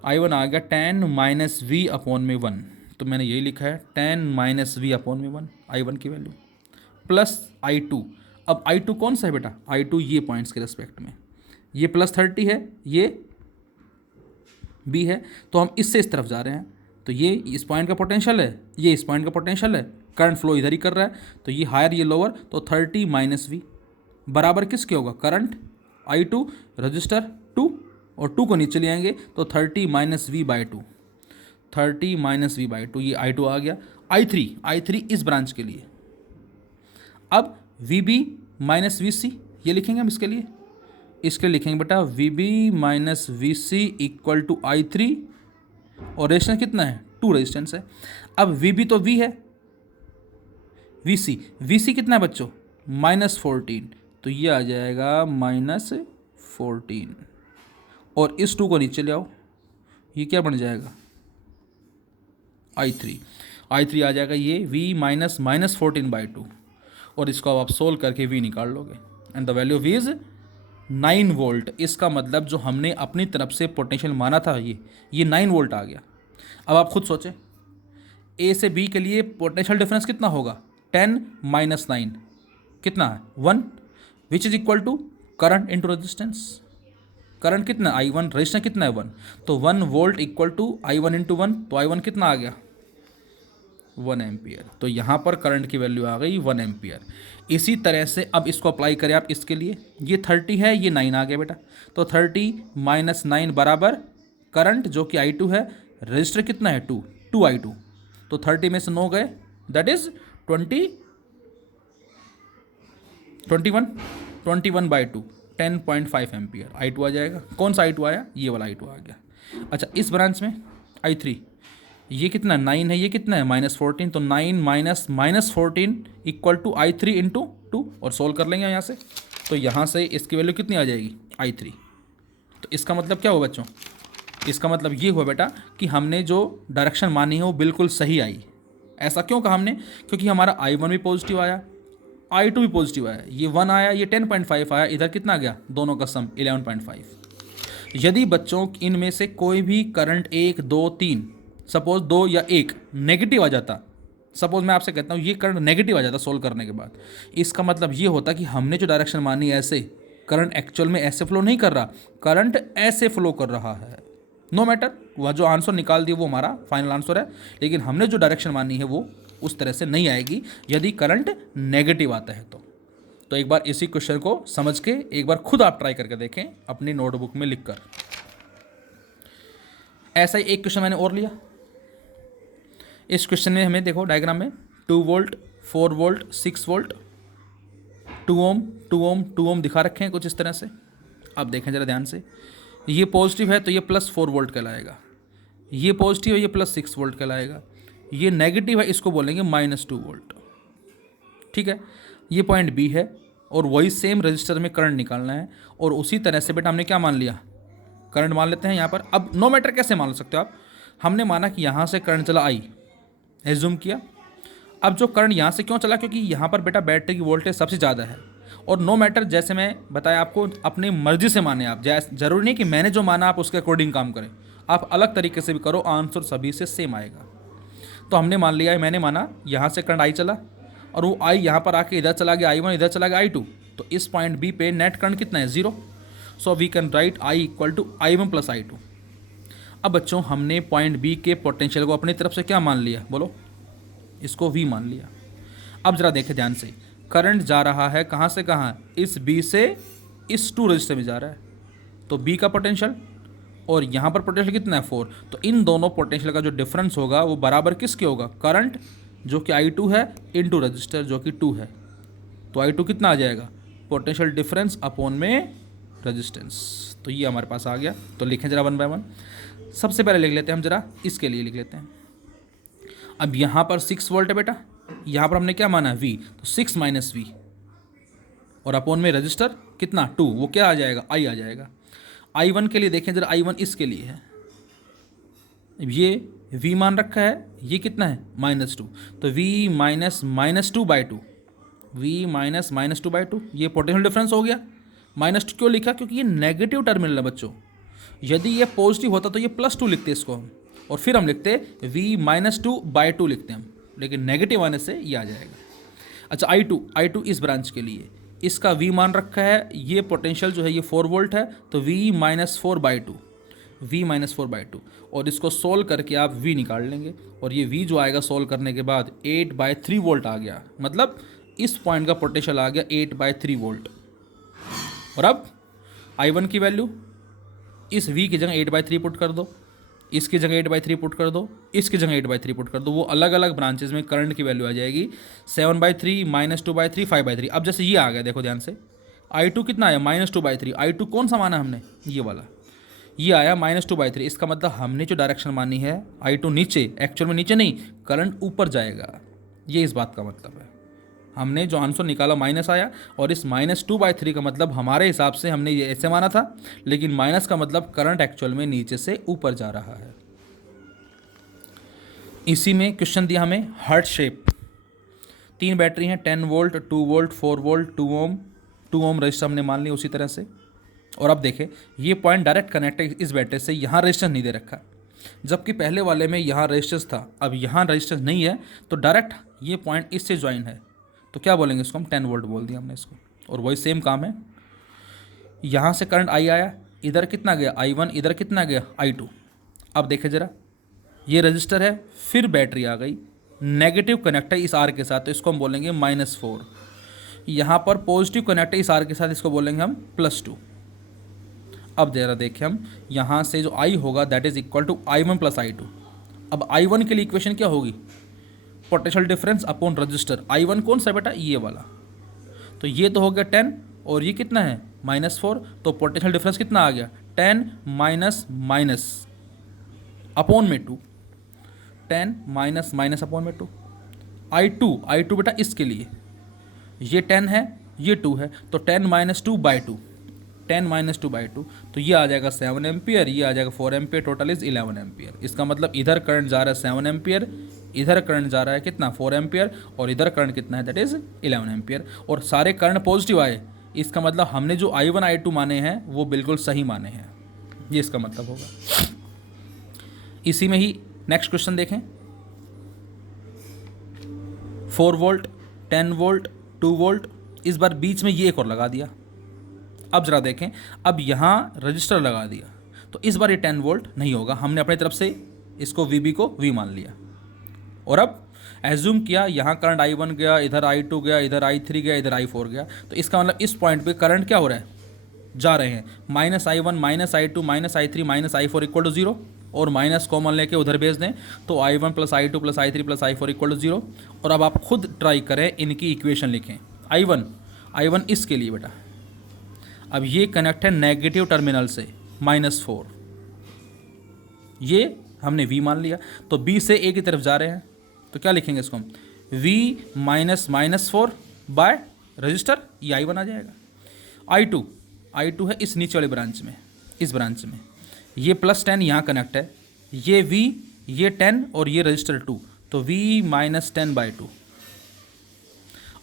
I1 आ गया 10 माइनस V अपॉन में 1। तो मैंने यही लिखा है 10 माइनस V अपॉन में 1, I1 की वैल्यू, प्लस I2। अब I2 कौन सा है बेटा, I2 ये पॉइंट्स के रेस्पेक्ट में, ये +30 है, ये B है, तो हम इससे इस तरफ जा रहे हैं, तो ये इस पॉइंट का पोटेंशियल है, ये इस पॉइंट का पोटेंशियल है, करंट फ्लो इधर ही कर रहा है, तो ये हायर ये लोअर, तो 30 माइनस V बराबर किसके होगा, करंट I2 रजिस्टर 2, और 2 को नीचे ले आएंगे तो 30 minus V by 2, 30 minus V by 2, ये I2 आ गया। I3 इस ब्रांच के लिए। अब VB माइनस VC ये लिखेंगे हम इसके लिए लिखेंगे बेटा VB minus VC equal to I3, और रेजिस्टेंस कितना है 2 रेजिस्टेंस है। अब VB तो V है, VC कितना है बच्चों -14, तो ये आ जाएगा -14, और इस 2 को नीचे ले आओ, ये क्या बन जाएगा I3 आ जाएगा ये V माइनस -14 बाई 2, और इसको अब आप सोल्व करके V निकाल लोगे, and the value V is 9 volt. इसका मतलब जो हमने अपनी तरफ से पोटेंशियल माना था ये 9 वोल्ट आ गया। अब आप खुद सोचें, ए से बी के लिए पोटेंशियल डिफरेंस कितना होगा, 10 माइनस 9 कितना है 1, which is equal to current into resistance. Current कितना I1, रेजिस्टेंस कितना है 1, तो 1 volt equal to I1 into 1, तो I1 कितना आ गया 1 एम्पियर। तो यहाँ पर करंट की वैल्यू आ गई 1 एम्पियर। इसी तरह से अब इसको अप्लाई करें आप इसके लिए, ये 30 है, ये 9 आ गया बेटा, तो 30 माइनस 9 बराबर करंट जो कि I2 है, रजिस्टर कितना है 2 I2, तो 30 में से 9 गए, that is 21 by 2, 10.5 ampere I2 आ जाएगा। कौन सा I2 आया, ये वाला I2 आ गया। अच्छा, इस ब्रांच में I3, ये कितना 9 है, ये कितना है -14, तो 9 minus 14 equal to I3 into 2, और सोल्व कर लेंगे यहाँ से, तो यहाँ से इसकी वैल्यू कितनी आ जाएगी I3। तो इसका मतलब क्या हुआ बच्चों, इसका मतलब ये हुआ बेटा कि हमने जो डायरेक्शन मानी है वो बिल्कुल सही आई। ऐसा क्यों कहा हमने, क्योंकि हमारा I1 भी पॉजिटिव आया, I2 भी पॉजिटिव आया, ये 1 आया, ये 10.5 आया, इधर कितना गया, दोनों का सम 11.5। यदि बच्चों इनमें से कोई भी करंट 1, 2, 3, सपोज 2 या 1 नेगेटिव आ जाता, सपोज मैं आपसे कहता हूँ ये करंट नेगेटिव आ जाता सोल्व करने के बाद, इसका मतलब ये होता कि हमने जो डायरेक्शन मानी ऐसे, करंट एक्चुअल में ऐसे फ्लो नहीं कर रहा, करंट ऐसे फ्लो कर रहा है। नो मैटर, वह जो आंसर निकाल दिया वो हमारा फाइनल आंसर है, लेकिन हमने जो डायरेक्शन मानी है वो उस तरह से नहीं आएगी यदि करंट नेगेटिव आता है तो एक बार इसी क्वेश्चन को समझ के एक बार खुद आप ट्राई करके देखें अपनी नोटबुक में लिखकर। ऐसा ही एक क्वेश्चन मैंने और लिया। इस क्वेश्चन में हमें देखो डायग्राम में 2 वोल्ट, 4 वोल्ट, 6 वोल्ट, 2 ओम, 2 ओम, 2 ओम दिखा रखे हैं कुछ इस तरह से। अब देखें ज़रा ध्यान से, ये पॉजिटिव है तो ये +4 वोल्ट कहलाएगा, ये पॉजिटिव है ये +6 वोल्ट कहलाएगा, ये नेगेटिव है इसको बोलेंगे -2 वोल्ट। ठीक है, ये पॉइंट बी है और वही सेम रजिस्टर में करंट निकालना है, और उसी तरह से बेटा हमने क्या मान लिया, करंट मान लेते हैं यहाँ पर। अब नो मैटर कैसे मान सकते हो आप, हमने माना कि यहाँ से करंट चला आई, एज्यूम किया। अब जो करंट यहाँ से क्यों चला, क्योंकि यहाँ पर बेटा बैटरी की वोल्टेज सबसे ज़्यादा है, और नो मैटर जैसे मैं बताया आपको अपनी मर्जी से माने आप, जरूरी नहीं कि मैंने जो माना आप उसके अकॉर्डिंग काम करें, आप अलग तरीके से भी करो, आंसर सभी से सेम आएगा। तो हमने मान लिया है, मैंने माना यहाँ से करंट आई चला और वो आई यहाँ पर आके इधर चला गया I1, इधर चला गया I2, तो इस पॉइंट बी पे नेट करंट कितना है 0, so we can write I equal to I1 + I2। अब बच्चों हमने पॉइंट बी के पोटेंशियल को अपनी तरफ से क्या मान लिया, बोलो, इसको V मान लिया। अब जरा देखें ध्यान से, करंट जा रहा है कहाँ से कहाँ, इस B से इस 2 रजिस्टर में जा रहा है, तो B का पोटेंशियल और यहाँ पर पोटेंशियल कितना है 4, तो इन दोनों पोटेंशियल का जो डिफरेंस होगा वो बराबर किसके होगा, करंट जो कि I2 है इंटू रजिस्टर जो कि 2 है, तो I2 कितना आ जाएगा, पोटेंशियल डिफरेंस अपॉन में रेजिस्टेंस। तो ये हमारे पास आ गया। तो लिखें जरा 1 बाय 1। सबसे पहले लिख लेते हैं हम, जरा इसके लिए लिख लेते हैं। अब यहाँ पर 6 वोल्ट है बेटा, यहाँ पर हमने क्या माना है V, तो 6 माइनस V, और अपॉन में रजिस्टर कितना 2, वो क्या आ जाएगा I आ जाएगा। I1 के लिए देखें जरा, I1 इसके लिए है, ये V मान रखा है, ये कितना है -2, तो V -2 बाई 2, V -2 बाई 2, ये पोटेंशियल डिफरेंस हो गया। -2 क्यों लिखा, क्योंकि ये नेगेटिव टर्मिनल है बच्चों, यदि ये पॉजिटिव होता तो ये +2 लिखते इसको हम, और फिर हम लिखते V -2 बाई 2 लिखते हम, लेकिन नेगेटिव आने से ये आ जाएगा। अच्छा, I2 इस ब्रांच के लिए, इसका V मान रखा है, ये पोटेंशियल जो है ये 4 वोल्ट है, तो V -4 बाई 2, V -4 बाई 2, और इसको सोल्व करके आप V निकाल लेंगे, और ये V जो आएगा सोल्व करने के बाद 8/3 वोल्ट आ गया, मतलब इस पॉइंट का पोटेंशियल आ गया 8/3 वोल्ट। और अब I1 की वैल्यू इस V की जगह 8/3 पुट कर दो, इसकी जगह 8/3 पुट कर दो, इसकी जगह 8/3 पुट कर दो, वो अलग अलग ब्रांचेज में करंट की वैल्यू आ जाएगी 7/3, -2/3, 5/3। अब जैसे ये आ गया, देखो ध्यान से, I2 कितना आया -2/3, I2 कौन सा माना हमने, ये वाला, ये आया -2/3। इसका मतलब हमने जो डायरेक्शन मानी है I2 नीचे, एक्चुअल में नीचे नहीं, करंट ऊपर जाएगा, ये इस बात का मतलब है। हमने जो आंसर निकाला माइनस आया, और इस -2/3 का मतलब हमारे हिसाब से हमने ये ऐसे माना था, लेकिन माइनस का मतलब करंट एक्चुअल में नीचे से ऊपर जा रहा है। इसी में क्वेश्चन दिया हमें हार्ट शेप, 3 बैटरी हैं, 10 volt, 2 volt, 4 volt, 2 ohm resistor हमने मान लिया उसी तरह से। और अब देखें, ये पॉइंट डायरेक्ट कनेक्ट है इस बैटरी से, यहाँ रजिस्टर नहीं दे रखा, जबकि पहले वाले में यहाँ रेजिस्टेंस था, अब यहाँ रेजिस्टेंस नहीं है, तो डायरेक्ट ये पॉइंट इससे ज्वाइन है, तो क्या बोलेंगे इसको हम 10 वोल्ट बोल दिया हमने इसको। और वही सेम काम है, यहाँ से करंट आई आया, इधर कितना गया I1, इधर कितना गया I2। अब देखें ज़रा, ये रजिस्टर है, फिर बैटरी आ गई, नेगेटिव कनेक्ट है इस आर के साथ, तो इसको हम बोलेंगे -4। यहाँ पर पॉजिटिव कनेक्ट है इस आर के साथ, इसको बोलेंगे हम +2। अब जरा देखें हम, यहाँ से जो I होगा that is equal to I1 + I2। अब I1 के लिए इक्वेशन क्या होगी, potential difference upon register. I1 कौन सा बेटा, ये वाला, तो ये तो हो गया 10 और ये कितना है -4, तो पोटेंशियल डिफरेंस कितना आ गया 10 माइनस माइनस अपॉन में 2, 10 माइनस माइनस अपॉन में 2। I2 बेटा इसके लिए ये 10 है, ये 2 है, तो 10 - 2/2, 10 - 2/2, तो ये आ जाएगा 7 एम्पियर, ये आ जाएगा 4 एम्पियर, टोटल इज 11 एम्पियर। इसका मतलब इधर करंट जा रहा है 7 एम्पियर, इधर करंट जा रहा है कितना 4 एम्पियर, और इधर करंट कितना है दैट इज 11 एम्पियर, और सारे करंट पॉजिटिव आए। इसका मतलब हमने जो I1 I2 माने हैं वो बिल्कुल सही माने हैं, ये इसका मतलब होगा। इसी में ही नेक्स्ट क्वेश्चन देखें, 4 वोल्ट, 10 वोल्ट, 2 वोल्ट, इस बार बीच में ये एक और लगा दिया। अब जरा देखें, अब यहाँ रजिस्टर लगा दिया, तो इस बार ये 10 वोल्ट नहीं होगा, हमने अपनी तरफ से इसको VB को V मान लिया, और अब एज्यूम किया यहाँ करंट I1 गया, इधर I2 गया, इधर I3 गया, इधर I4 गया, तो इसका मतलब इस पॉइंट पे करंट क्या हो रहा है, जा रहे हैं -I1 -I2 -I3 -I4 = 0, और माइनस कॉमन लेके उधर भेज दें, तो I1 + I2 + I3 + I4 = 0। और अब आप खुद ट्राई करें, इनकी इक्वेशन लिखें। I1 इसके लिए बेटा, अब ये कनेक्ट है नेगेटिव टर्मिनल से -4, ये हमने V मान लिया, तो B से A की तरफ जा रहे हैं, तो क्या लिखेंगे इसको हम, V -4 बाय रजिस्टर, ये I1 आ जाएगा। I2 है इस नीचे वाले ब्रांच में, इस ब्रांच में ये +10 यहाँ कनेक्ट है, ये V, ये 10 और ये रजिस्टर 2, तो V - 10/2।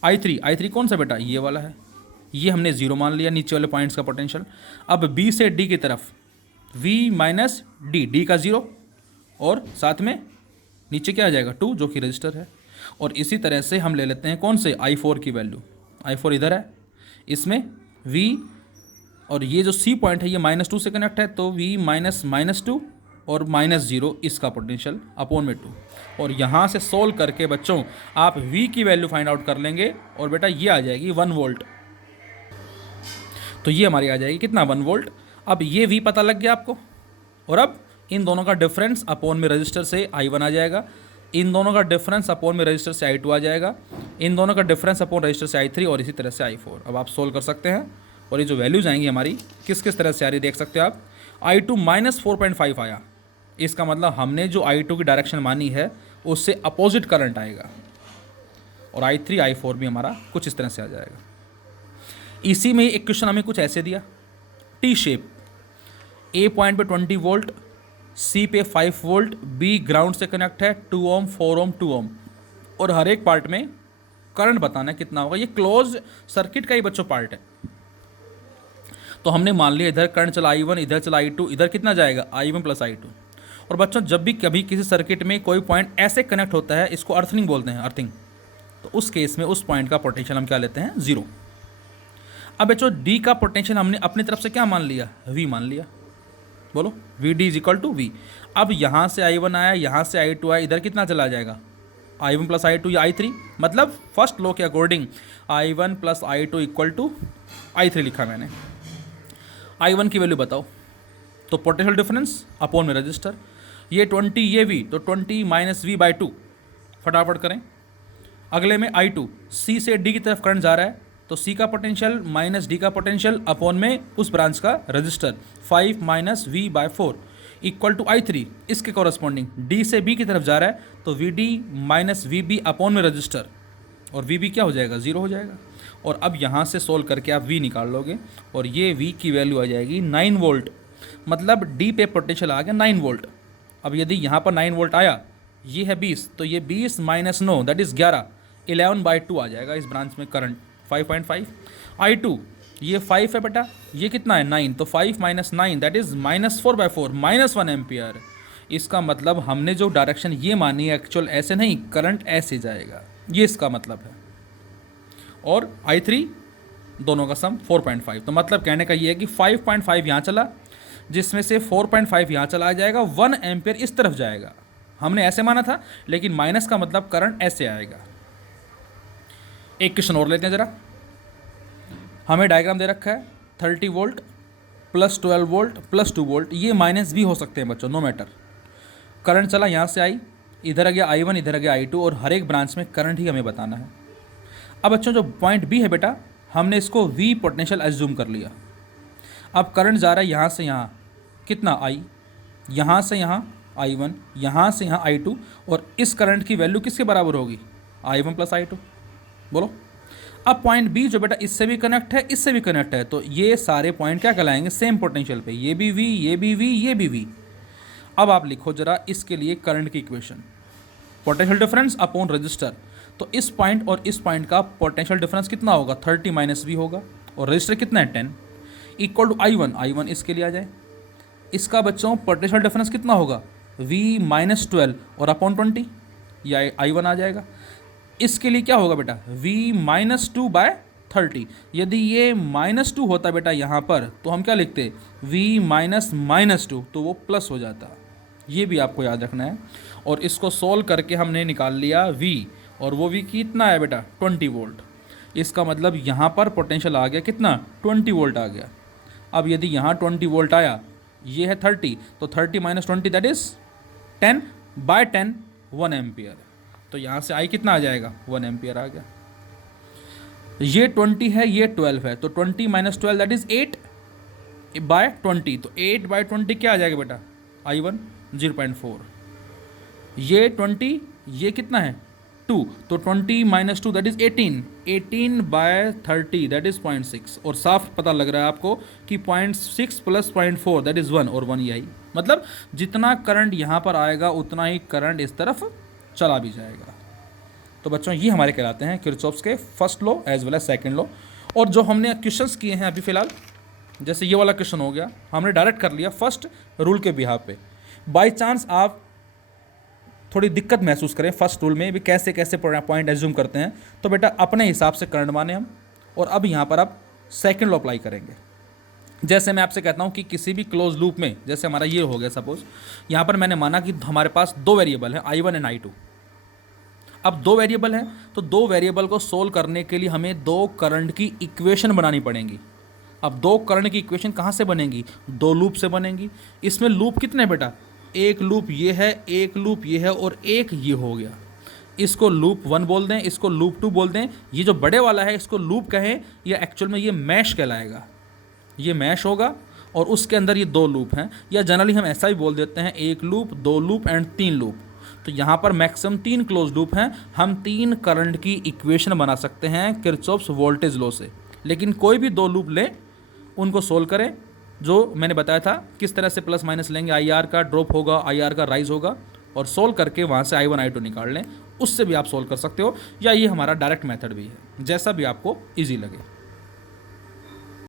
I3 कौन सा बेटा, ये वाला है, ये हमने 0 मान लिया नीचे वाले पॉइंट्स का पोटेंशियल। अब B से D की तरफ V - D का 0, और साथ में नीचे क्या आ जाएगा 2 जो कि रजिस्टर है। और इसी तरह से हम ले लेते हैं कौन से I4 की वैल्यू, I4 इधर है, इसमें V, और ये जो C पॉइंट है ये -2 से कनेक्ट है, तो V -2 और -0 इसका पोटेंशियल अपॉन में 2। और यहाँ से सोल्व करके बच्चों आप V की वैल्यू फाइंड आउट कर लेंगे, और बेटा ये आ जाएगी 1 वोल्ट, तो ये हमारी आ जाएगी कितना 1 वोल्ट। अब ये V पता लग गया आपको, और अब इन दोनों का डिफरेंस अपॉन में रजिस्टर से I1 आ जाएगा, इन दोनों का डिफरेंस अपॉन में रजिस्टर से I2 आ जाएगा, इन दोनों का डिफरेंस अपॉन रजिस्टर से I3, और इसी तरह से I4। अब आप सोल्व कर सकते हैं, और ये जो वैल्यूज आएंगी हमारी किस किस तरह से आ रही देख सकते हो आप। I2 -4.5 आया, इसका मतलब हमने जो I2 की डायरेक्शन मानी है उससे अपोजिट करंट आएगा, और I3 I4 भी हमारा कुछ इस तरह से आ जाएगा। इसी में एक क्वेश्चन हमें कुछ ऐसे दिया, टी शेप, A पॉइंट पे 20 वोल्ट, C पे 5 वोल्ट, B ग्राउंड से कनेक्ट है, 2 ओम, 4 ओम, 2 ओम, और हर एक पार्ट में करंट बताना है कितना होगा। ये क्लोज सर्किट का ही बच्चों पार्ट है, तो हमने मान लिया इधर करंट चला I1, इधर चला I2, इधर कितना जाएगा I1 + I2। और बच्चों जब भी कभी किसी सर्किट में कोई पॉइंट ऐसे कनेक्ट होता है, इसको अर्थिंग बोलते हैं, अर्थिंग, तो उस केस में उस पॉइंट का पोटेंशियल हम क्या लेते हैं 0। अब बच्चों D का पोटेंशियल हमने अपनी तरफ से क्या मान लिया, V मान लिया, बोलो VD = V। अब यहाँ से I1 आया, यहाँ से I2 आया, इधर कितना चला जाएगा I1 + I2 या I3, मतलब फर्स्ट लॉ के अकॉर्डिंग I1 + I2 = I3 लिखा मैंने। I1 की वैल्यू बताओ, तो पोटेंशियल डिफरेंस अपॉन में रजिस्टर, ये 20 ये V, तो 20 - V/2, फटाफट करें। अगले में I2, C से D की तरफ करंट जा रहा है, तो C का पोटेंशियल माइनस D का पोटेंशियल अपॉन में उस ब्रांच का रजिस्टर, 5 - V/4 = I3। इसके कॉरस्पॉन्डिंग D से B की तरफ जा रहा है, तो VD - VB अपॉन में रजिस्टर, और VB क्या हो जाएगा 0 हो जाएगा। और अब यहाँ से सोल्व करके आप V निकाल लोगे, और ये V की वैल्यू आ जाएगी 9 वोल्ट, मतलब D पे पोटेंशियल आ गया 9 वोल्ट। अब यदि यहाँ पर 9 वोल्ट आया, ये है 20, तो ये 20 - 9 दैट इज़ 11, 11/2 आ जाएगा इस ब्रांच में करंट, 5.5। I2 ये 5 है बेटा, ये कितना है 9, तो 5 - 9 दैट इज़ -4/4, -1 एम्पियर। इसका मतलब हमने जो डायरेक्शन ये मानी है एक्चुअल ऐसे नहीं, करंट ऐसे जाएगा, ये इसका मतलब है। और I3 दोनों का सम 4.5, तो मतलब कहने का ये है कि 5.5 यहाँ चला, जिसमें से 4.5 यहाँ चला जाएगा, 1 एम्पियर इस तरफ जाएगा। हमने ऐसे माना था, लेकिन माइनस का मतलब करंट ऐसे आएगा। एक क्वेश्चन और लेते हैं ज़रा। हमें डायग्राम दे रखा है 30 volt plus 12 volt plus 2 volt, ये माइनस भी हो सकते हैं बच्चों, नो मैटर। करंट चला यहाँ से आई, इधर आ गया I1, इधर आ गया I2, और हर एक ब्रांच में करंट ही हमें बताना है। अब बच्चों जो पॉइंट बी है बेटा, हमने इसको V पोटेंशियल एज्यूम कर लिया। अब करंट जा रहा है यहाँ से यहाँ, कितना I, यहाँ से यहाँ I1, यहाँ से यहाँ I2, और इस करंट की वैल्यू किसके बराबर होगी, I1 प्लस I2। बोलो। अब पॉइंट बी जो बेटा इससे भी कनेक्ट है, इससे भी कनेक्ट है, तो ये सारे पॉइंट क्या कहलाएंगे, सेम पोटेंशियल पे, ये भी V, ये भी V, ये भी V। अब आप लिखो जरा इसके लिए करंट की equation, potential difference upon register. तो इस पॉइंट और इस पॉइंट का पोटेंशियल डिफरेंस कितना होगा, 30 माइनस V होगा, और रजिस्टर कितना है 10, इक्वल टू I1 इसके लिए आ जाए। इसका बच्चों पोटेंशियल डिफरेंस कितना होगा, V माइनस 12 और अपॉन 20, या I1 आ जाएगा। इसके लिए क्या होगा बेटा, V माइनस 2 बाय 30। यदि ये -2 होता बेटा यहाँ पर, तो हम क्या लिखते, V माइनस -2, तो वो प्लस हो जाता। ये भी आपको याद रखना है। और इसको सोल्व करके हमने निकाल लिया V, और वो V कितना है बेटा, 20 वोल्ट। इसका मतलब यहाँ पर पोटेंशियल आ गया कितना, 20 वोल्ट आ गया। अब यदि यहाँ 20 वोल्ट आया, ये है 30, तो 30 minus 20 that is 10 by 10, 1 ampere. तो यहाँ से I कितना आ जाएगा, 1 एम्पियर आ गया। ये 20 है, ये 12 है, तो 20 माइनस 12 दैट इज़ 8 बाय 20, तो 8 बाय 20 क्या आ जाएगा बेटा, I1 0.4। ये 20, ये कितना है 2, तो 20 minus 2 that is 18 by 30 that is 0.6। और साफ पता लग रहा है आपको कि 0.6 प्लस 0.4 दैट इज़ 1, और 1 ये आई। मतलब जितना करंट यहाँ पर आएगा उतना ही करंट इस तरफ चला भी जाएगा। तो बच्चों ये हमारे कहलाते हैं किरचॉफ्स के first law as well as second law. और जो हमने क्वेश्चंस किए हैं अभी फ़िलहाल, जैसे ये वाला क्वेश्चन हो गया, हमने डायरेक्ट कर लिया फर्स्ट रूल के बिहाफ पे। बाय चांस आप थोड़ी दिक्कत महसूस करें फर्स्ट रूल में भी कैसे कैसे पॉइंट एज्यूम करते हैं, तो बेटा अपने हिसाब से करंट माने हम, और अब यहाँ पर आप सेकंड लॉ अप्लाई करेंगे। जैसे मैं आपसे कहता हूँ कि किसी भी क्लोज लूप में, जैसे हमारा ये हो गया सपोज, यहाँ पर मैंने माना कि हमारे पास 2 वेरिएबल हैं I1 एंड I2। अब 2 वेरिएबल हैं, तो 2 वेरिएबल को सोल्व करने के लिए हमें 2 करंट की इक्वेशन बनानी पड़ेंगी। अब 2 करंट की इक्वेशन कहाँ से बनेंगी, 2 लूप से बनेंगी। इसमें लूप कितने बेटा, एक लूप ये है, एक लूप ये है, और एक ये हो गया। इसको लूप 1 बोल दें, इसको लूप 2 बोल दें। ये जो बड़े वाला है इसको लूप कहें, या एक्चुअल में ये मैश कहलाएगा, ये मैश होगा, और उसके अंदर ये 2 लूप हैं, या जनरली हम ऐसा ही बोल देते हैं, 1 लूप, 2 लूप एंड 3 लूप। तो यहाँ पर मैक्सिमम 3 क्लोज लूप हैं। हम 3 करंट की इक्वेशन बना सकते हैं किरचॉफ्स वोल्टेज लॉ से। लेकिन कोई भी 2 लूप लें, उनको सोल्व करें, जो मैंने बताया था किस तरह से प्लस माइनस लेंगे, IR का ड्रॉप होगा, IR का राइज होगा, और सोल्व करके वहाँ से I1 I2 निकाल लें। उससे भी आप सोल्व कर सकते हो, या ये हमारा डायरेक्ट मेथड भी है, जैसा भी आपको ईजी लगे।